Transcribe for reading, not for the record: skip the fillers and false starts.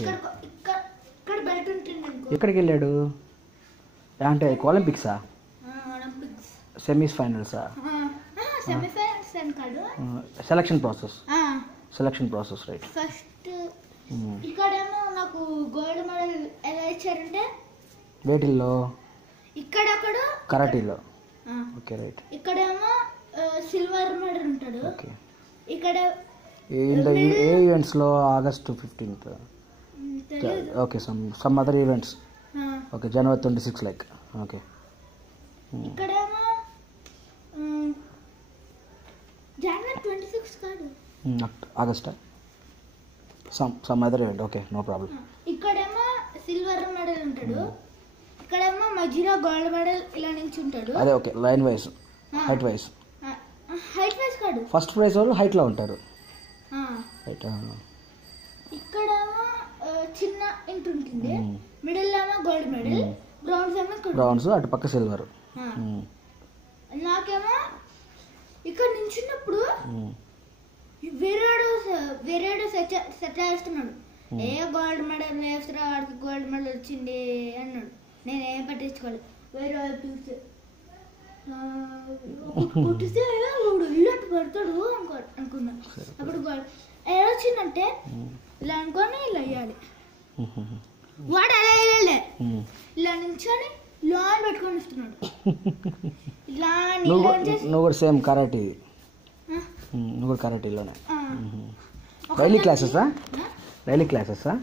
Okay. ఇక్కడ belt ఉంటుంది. ఎక్కడికి వెళ్ళాడు అంటే ఒలింపిక్సా? ఒలింపిక్స్ సెమీస్ ఫైనల్సా? సెమీఫైనల్స్ అని కాదు, సెలక్షన్ ప్రాసెస్ రైట్. ఫస్ట్ ఇక్కడేమో నాకు గోల్డ్ మెడల్ ఎలా ఇచ్చారంటే వేటిల్లో? ఇక్కడ కరాటీలో. Okay right. ఇక్కడేమో సిల్వర్ మెడల్ ఉంటాడు. ఓకే. ఇక్కడ ఏ ఈవెంట్స్లో? ఆగస్ట్ 15th. Okay. Some other events. Okay. జనవరి 26 లైక్. ఓకే. ఇక్కడేమో జనవరి 26 కాదు, ఆగస్టా? Some other event. Okay, no problem. ఇక్కడేమో సిల్వర్ మెడల్ ఉంటాడు, ఇక్కడేమో మధ్యలో గోల్డ్ మెడల్ ఇలా నుంచి ఉంటాడు. అదే okay. Line wise, height wise కాదు, ఫస్ట్ ప్రైజ్ వాళ్ళు హైట్లో ఉంటారు. రైట్. ఇక్కడేమో చిన్న ఇంత ఉంటుంది, మిడిల్ ఏమో గోల్డ్ మెడల్, బ్రౌన్స్ అటు పక్క సిల్వర్. నాకేమో ఇక్కడ నించున్నప్పుడు వేరేడు సెట్ చేస్తున్నాడు. ఏ గోల్డ్ మెడల్ వేస్తున్నా, వాడికి గోల్డ్ మెడల్ వచ్చింది అన్నాడు. నేనేం పట్టించుకోలేదు. వేరే చూస్తే పుట్టిస్తే వాడు ఇల్లు పడతాడు అనుకున్నా. అప్పుడు ఎలా వచ్చిందంటే ఇలా అనుకొని ఇలా వేయాలి. వాడు అలా వెళ్ళలే, ఇలా నుంచొని లోన్ పెట్టుకొని ఇస్తున్నాడు. ఇలా నువ్వు కూడా సేమ్ కరాటీ? నువ్వు కూడా కరాటీలోనే. డైలీ క్లాసెసా?